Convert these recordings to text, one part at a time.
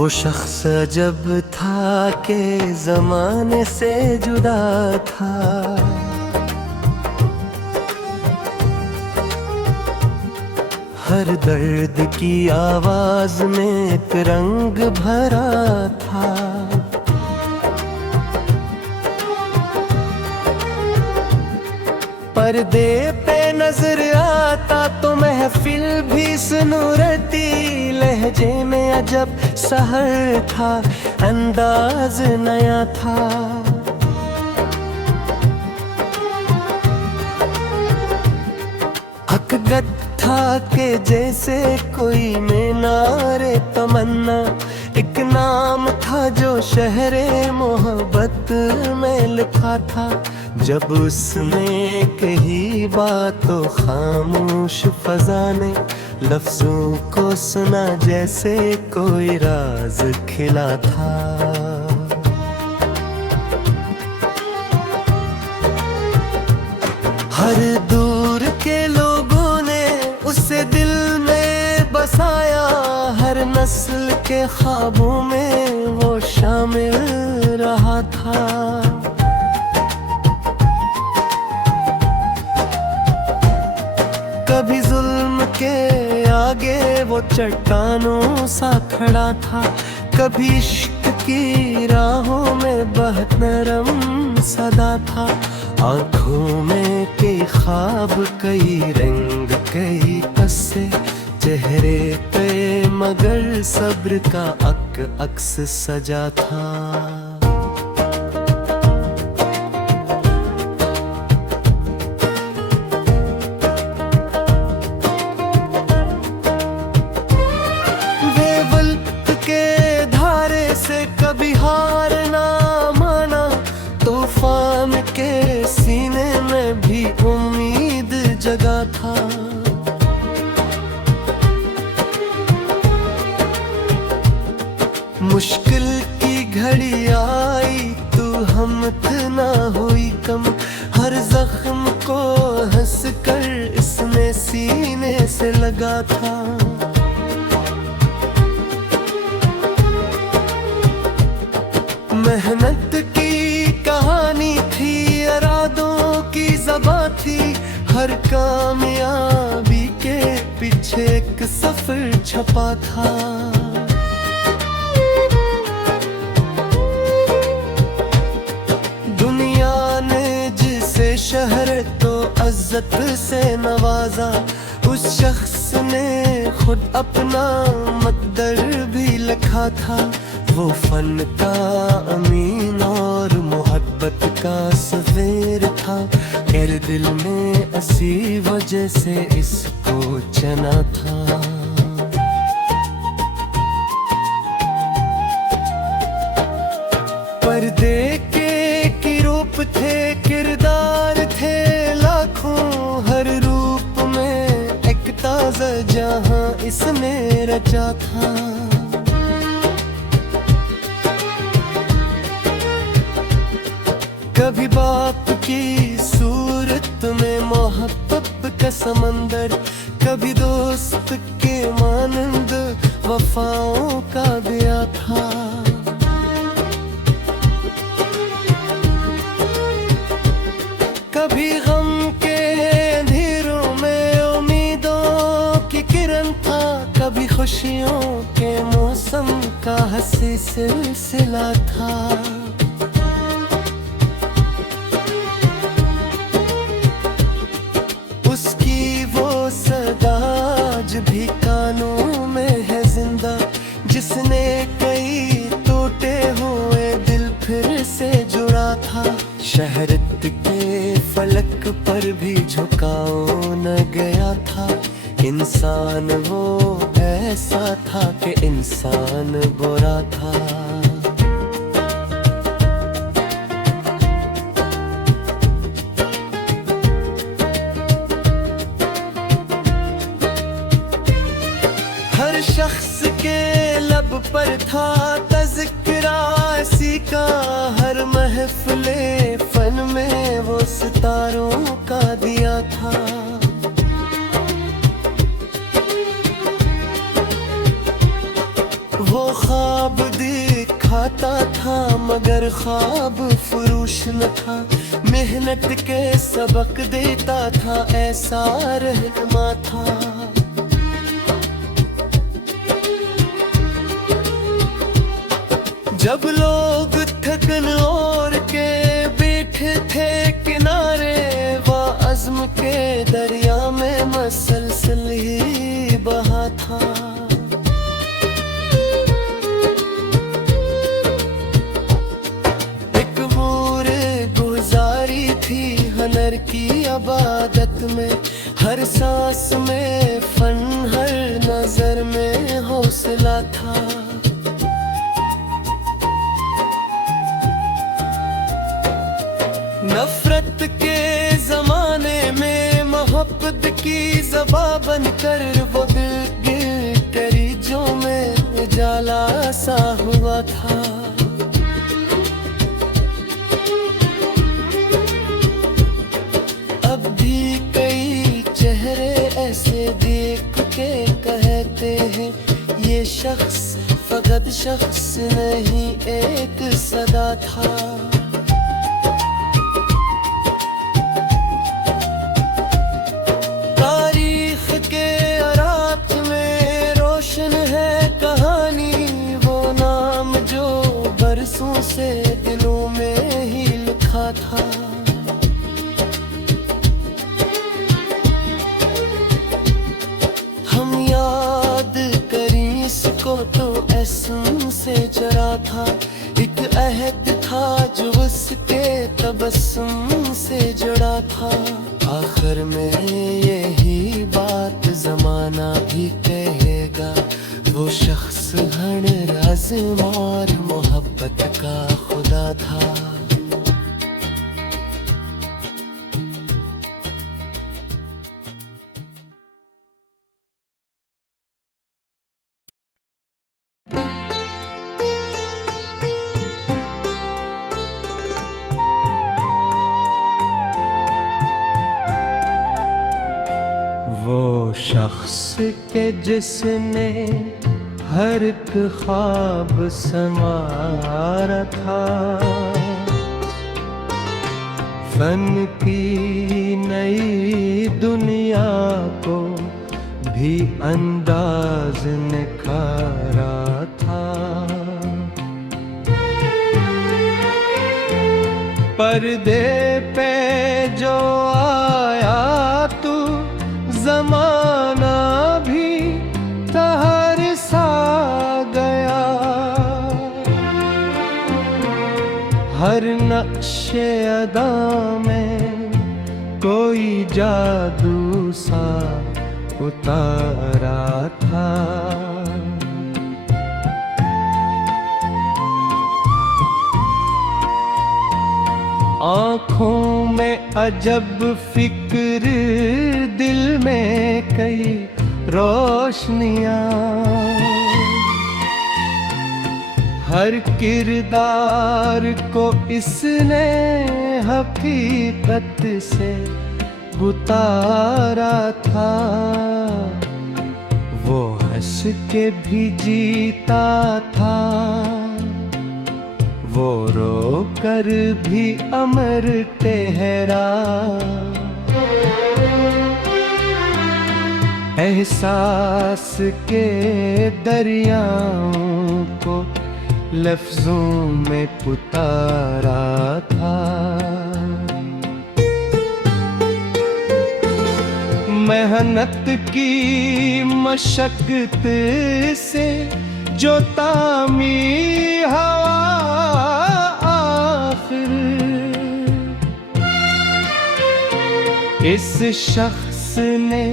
वो शख्स जब था के जमाने से जुदा था, हर दर्द की आवाज में एक रंग भरा था। पर्दे पे नजर आता तो महफिल भी सुनूरती, लहजे में अजब सहर था, अंदाज नया था। हकीकत था के जैसे कोई मीनारे तमन्ना, एक नाम था जो शहरे मोहब्बत में लिखा था। जब उसने कही बात तो खामोश फजा ने लफ्जों को सुना जैसे कोई राज खिला था। हर दूर के लोगों ने उसे दिल में बसाया, हर नस्ल के ख्वाबों में वो शामिल रहा था। कभी जुल्म के आगे वो चट्टानों सा खड़ा था, कभी इश्क की राहों में बहुत नरम सदा था। आँखों में कई ख्वाब, कई रंग, कई कस्से, चेहरे पे मगर सब्र का अक्स सजा था। कभी हार ना माना, तूफान के सीने में भी उम्मीद जगा था। मुश्किल की घड़ी आई तू हिम्मत ना हुई कम, हर जख्म को हंस कर इसने सीने से लगा था। मेहनत की कहानी थी, इरादों की ज़बां थी, हर कामयाबी के पीछे एक सफर छपा था। दुनिया ने जिसे शहरत तो इज्जत से नवाजा, उस शख्स ने खुद अपना मकदर भी लिखा था। वो फन का अमीन और मोहब्बत का सफीर था, मेरे दिल में ऐसी वजह से इसको चना था। पर्दे के रूप थे, किरदार थे लाखों, हर रूप में एक ताज़ा जहां इसने रचा था। कभी बाप की सूरत में मोहब्बत का समंदर, कभी दोस्त के मानंद वफाओं का दिया था। कभी गम के अंधेरों में उम्मीदों की किरण था, कभी खुशियों के मौसम का हंसी सिलसिला था। उसकी वो सदा आज भी कानों में है जिंदा, जिसने कई टूटे हुए दिल फिर से जुड़ा था। शहरत के फलक पर भी झुकाओ न गया था, इंसान वो ऐसा था कि इंसान बुरा था। हर शख्स के लब पर था तज़किरा इसी का, हर महफिले फन में वो सितारों का दिया था। वो ख्वाब मगर ख्वाब फरोश न था, मेहनत के सबक देता था, ऐसा रहनुमा था। जब लोग थकन और के बैठे थे किनारे, वह अज़्म के दरिया में मसलसल ही बहा था। एक मोरे गुजारी थी हनर की अबादत में, हर सांस में फन, हर नजर में हौसला था। नफरत के जमाने में मोहब्बत की ज़बां बनकर वो दिल गिरतरीजों में जाला सा हुआ था। अब भी कई चेहरे ऐसे देख के कहते हैं, ये शख्स फकत शख्स नहीं एक सदा था। से दिलों में ही लिखा था। हम याद करें इसको तो एहसान से जरा था, एक अहद था जो उसके तबस्सुम से जुड़ा था। आखिर में यही बात जमाना भी कहेगा, वो शख्स हर राज़ और मोहब्बत का खुदा था। वो शख्स के जिसने हर एक ख्वाब संवारा था, फन की नई दुनिया को भी अंदाज निखारा था। पर्दे पे जो आया तू, जमाना भी तहर सा गया। हर नक्शे अदा में कोई जादू सा उतारा था। आँखों में अजब फिक्र, दिल में कई रोशनियाँ, हर किरदार को इसने हकीकत से उतारा था। वो हंस के भी जीता था, वो रो कर भी अमर ठहरा। एहसास के दरियाओं को लफ्जों में पुकारा था। मेहनत की मशक्कत से जो तामीर हवा, आखिर इस शख्स ने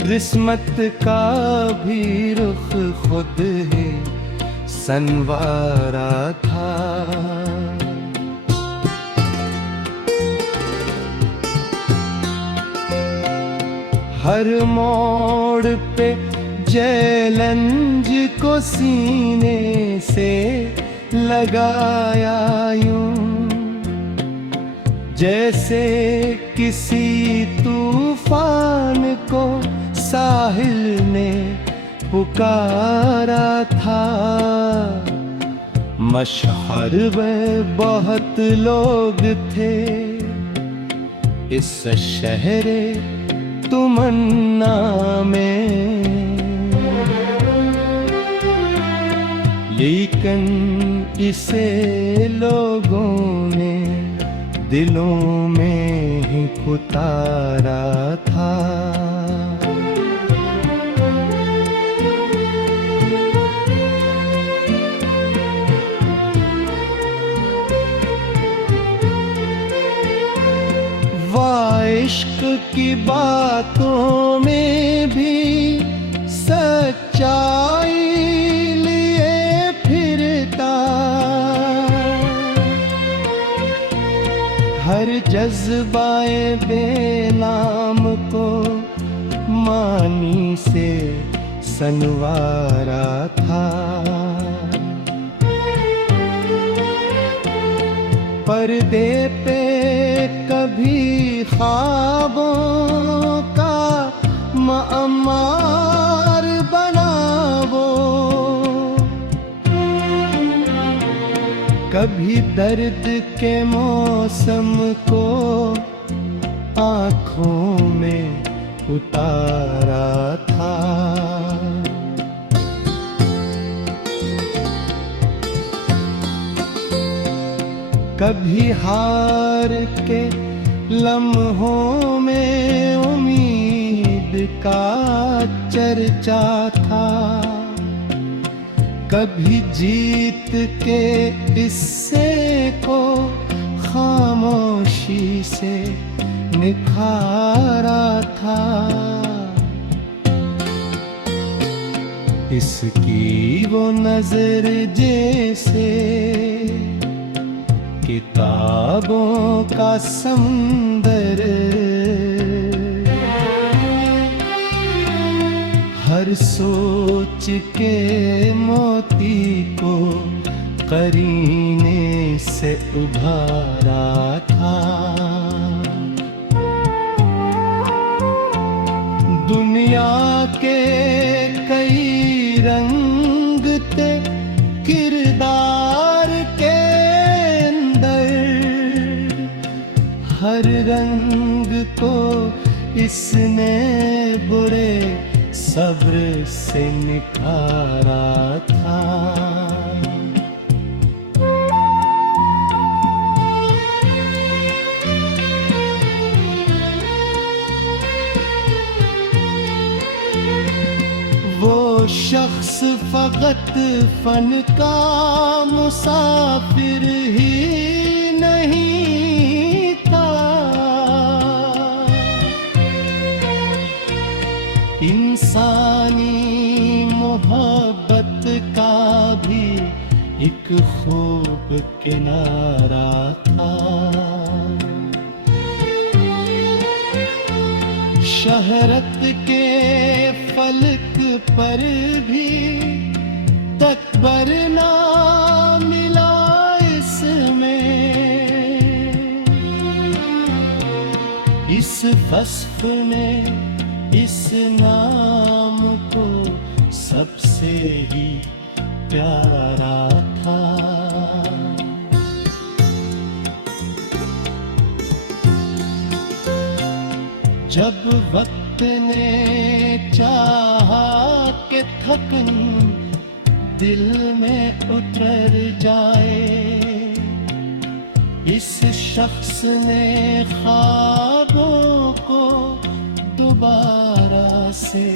किस्मत का भी रुख खुद ही संवारा था। हर मोड़ पे चैलेंज को सीने से लगाया यूं, जैसे किसी तूफान को साहिल ने पुकारा था। मशहर में बहुत लोग थे इस शहरे तमन्ना में, लेकिन इसे लोगों ने दिलों में ही उतारा था। इश्क की बातों में भी सच्चाई लिए फिरता, हर जज्बाए बेनाम को मानी से सनवारा था। पर्दे पे कभी ख्वाबों का मामार बनावो, कभी दर्द के मौसम को आँखों में उतारा था। कभी हार के लम्हों में उम्मीद का चर्चा था, कभी जीत के किस्से को खामोशी से निखारा था। इसकी वो नजर जैसे किताबों का समुंदर, हर सोच के मोती को करीने से उभारा था। दुनिया के कई रंग थे किरदार के अंदर, हर रंग को इसने बुरे सब्र से निखारा था। वो शख्स फकत फन का मुसाफिर ही नहीं था, इंसानी मोहब्बत का भी एक खूब किनारा था। शहरत के फलक पर भी तकबर ना मिला इसमें, इस वस्फ में इस नाम को सबसे ही प्यारा था। जब वक्त ने चाहा कि थकन दिल में उतर जाए, इस शख्स ने ख्वाबों को दोबारा से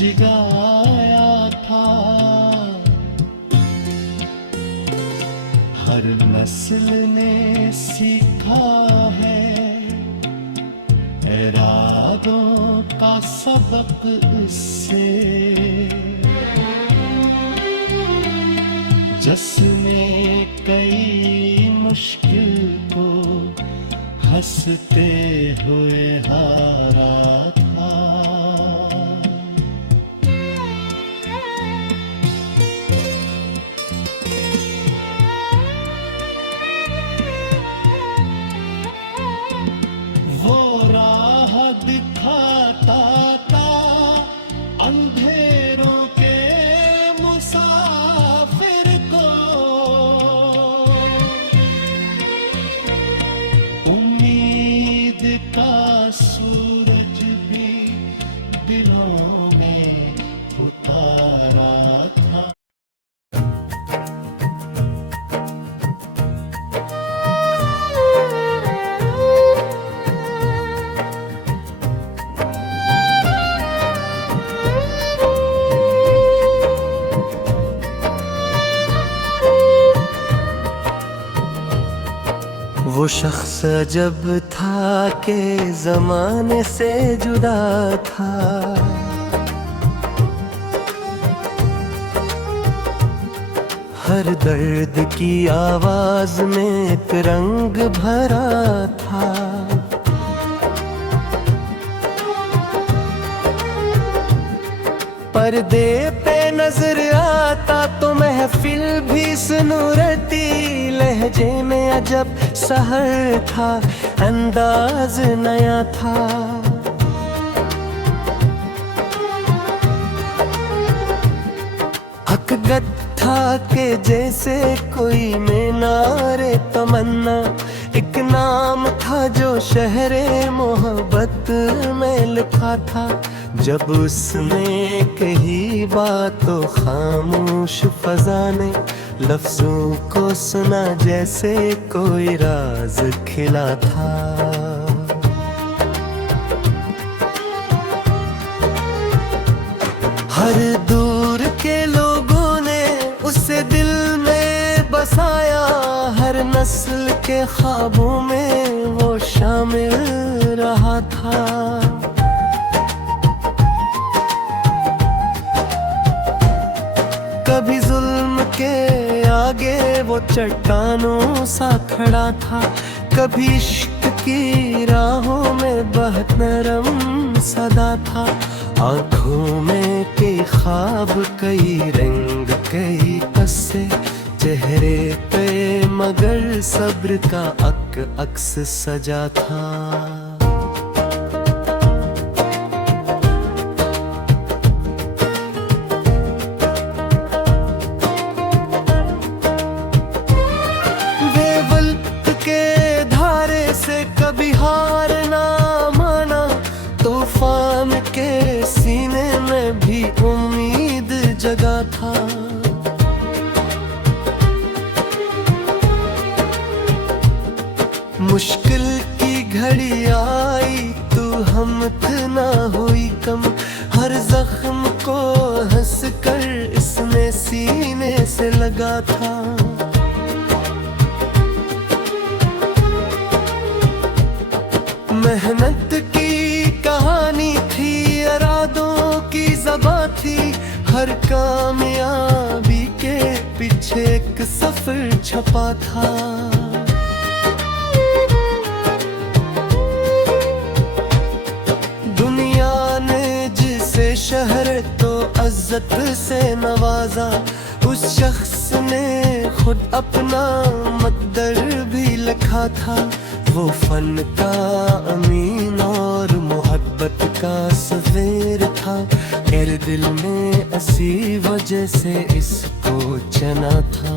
जगाया था। हर नस्ल ने सीखा है इरादों का सबक इससे, जिसने कई मुश्किल को हंसते हुए हारा था। वो राह दिखाता था अंधेरों के मुसाफिर को, दिलों में उतारा था। वो शख्स जब था के जमाने से जुदा था, हर दर्द की आवाज में एक रंग भरा था। पर्दे पे नजर आता तो महफिल भी सुनूरती, लहजे में अजब सहर था, अंदाज नया था। हकीकत था के जैसे कोई मीनारे तमन्ना, एक नाम था जो शहरे मोहब्बत में लिखा था। जब उसने कही बात तो खामोश फजा ने लफ्जों को सुना जैसे कोई राज खिला था। हर दूर के लोगों ने उसे दिल में बसाया, हर नस्ल के ख्वाबों में वो शामिल रहा था। कभी जुल्म के आगे वो चट्टानों सा खड़ा था, कभी इश्क की राहों में बहुत नरम सदा था। आँखों में कई ख्वाब, कई रंग, कई कस्से, चेहरे पे मगर सब्र का अक्स सजा था। कभी हार ना माना, तूफान के सीने में भी उम्मीद जगा था। मुश्किल की घड़ी आई तू हिम्मत ना हुई कम, हर जख्म को हंस कर इसने सीने से लगा था। मेहनत की कहानी थी, इरादों की ज़बां थी, हर कामयाबी के पीछे एक सफर छपा था। दुनिया ने जिसे शहरत तो इज्जत से नवाजा, उस शख्स ने खुद अपना मकदर भी लिखा था। वो फन का अमीन और मोहब्बत का सफीर था, मेरे दिल में ऐसी वजह से इसको चना था।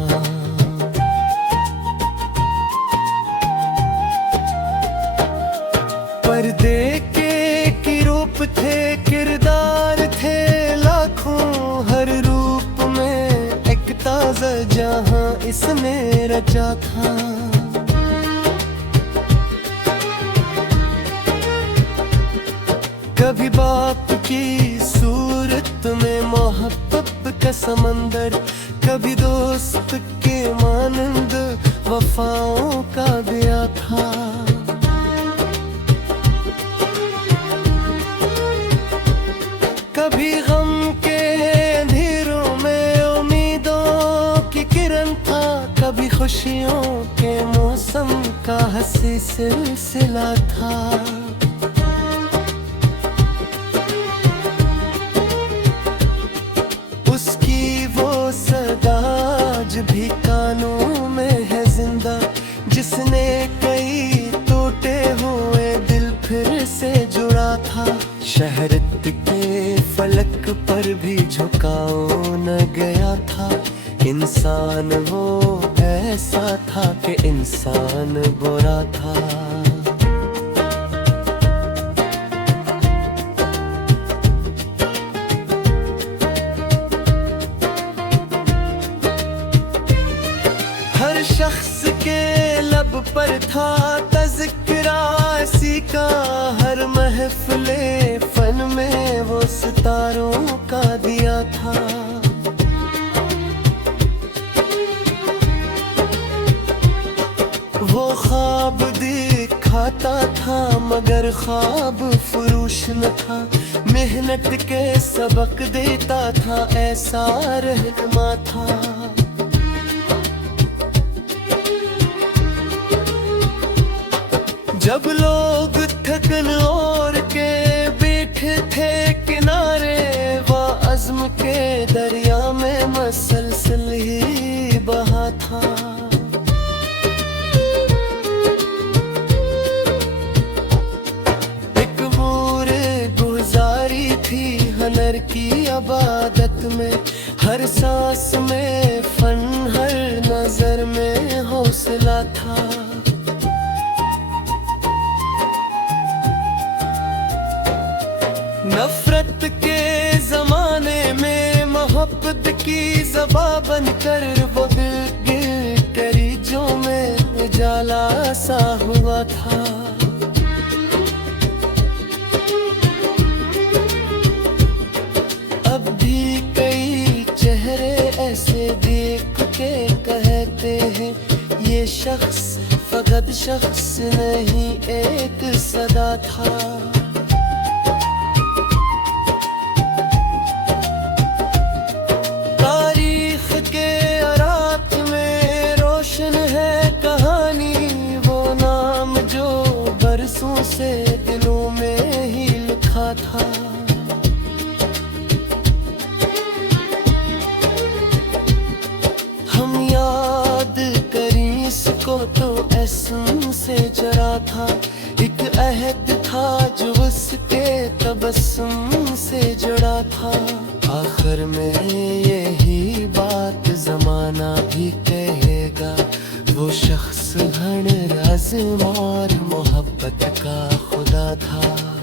पर्दे के रूप थे, किरदार थे लाखों, हर रूप में एक ताजा जहां इसने रचा था। कभी बाप की सूरत में मोहब्बत का समंदर, कभी दोस्त के मानंद वफाओं का दिया था। कभी गम के अंधेरों में उम्मीदों की किरण था, कभी खुशियों के मौसम का हंसी सिलसिला था। भी कानों में है जिंदा, जिसने कई टूटे हुए दिल फिर से जुड़ा था। शहरत के फलक पर भी झुकाओ न गया था। इंसान वो ऐसा था कि इंसान बुरा था। था तज़किरा इसी का, हर महफिले फन में वो सितारों का दिया था। वो ख्वाब दिखाता था मगर ख्वाब फरोश न था, मेहनत के सबक देता था, ऐसा रहनुमा था। जब लोग थकन और के बैठे थे किनारे, वह अज़्म के दरिया में मसलसल ही बहा था। एक पूरे गुजारी थी हनर की अबादत में, हर सांस में फन, हर नजर में हौसला था। नफरत के जमाने में मोहब्बत की ज़बां बनकर वो दिल गिर करीजों में उजाला सा हुआ था। अब भी कई चेहरे ऐसे देख के कहते हैं, ये शख्स फकत शख्स नहीं एक सदा था। से दिलों में ही लिखा था। हम याद करें इसको तो एहसान से जरा था, एक अहद था जो उसके तबस्सुम से जुड़ा था। आखिर में यही बात जमाना भी कहेगा, वो शख्स हर राज़ और मोहब्बत का खुदा था।